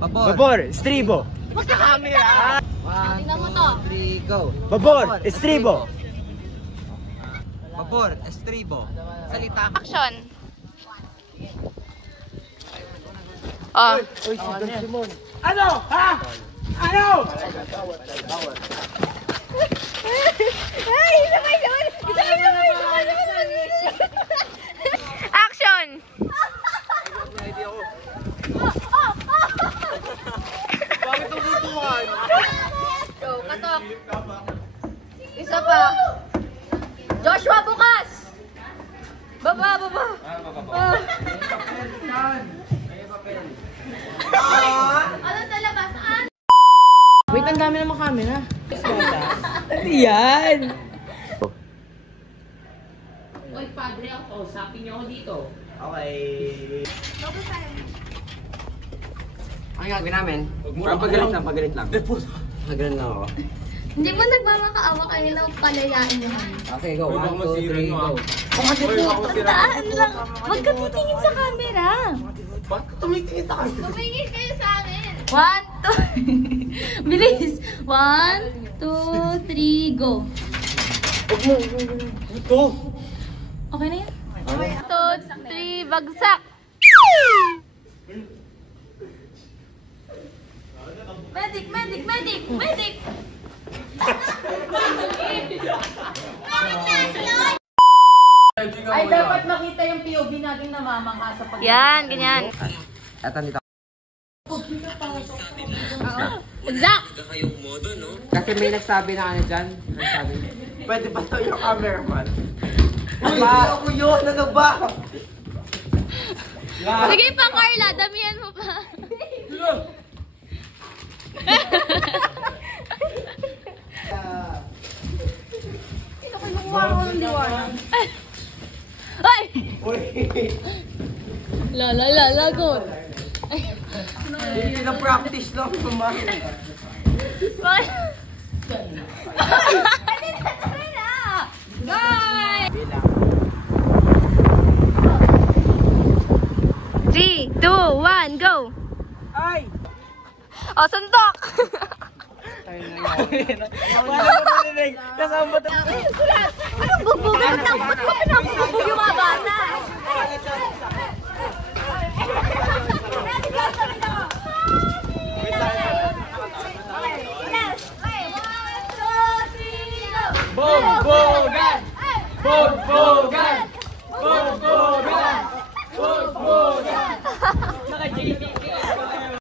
Babor, estribo. Huwag ka camera! 1, 2, 3, go. Babor, estribo. Babor, estribo. Salita. Action! Oh. Uy, si Don Simon. Ano? Ha? Ano? Ay, sabay! Action! Bakit tututukan? Go, katok. Isa pa. Joshua, bukas! Baba. Ano sa labas? Wait, ang dami naman camera. Yan! Oy, padre, ako. Usapin niyo ako dito. Okay. Ano gagawin namin? Pagalit lang. Pagalit lang ako. Hindi mo nagmamakaawa kayo na palayain mo kami. Okay, go. 1, 2, 3, go. Tandaan lang. Huwag ka titingin sa camera. Bakit tumitingin sa akin? Tumingin kayo sa akin. 1, 2. Bilis. 1, 2, 3, go. Ito! Okay na yun? 2, 3, bagsak! Medic! Ay, dapat makita yung POV natin namamangha sa pag- Yan, ganyan. Eto dito. Bagsak! Kasi may nagsabi na ano dyan. Nagsabi. Pwede ba ito yung cameraman? Aba! Ako yun! Ano ba? Sige pa, Carla. Damihan mo pa. Ay! La, go. Hindi na practice lang naman. Bye! Bye! 3, 2, 1, go! Ay! O, suntok! Wala ko narinig. Kasama ito. Anong bugbog? Ba't ka pinakabubog yung mga bata?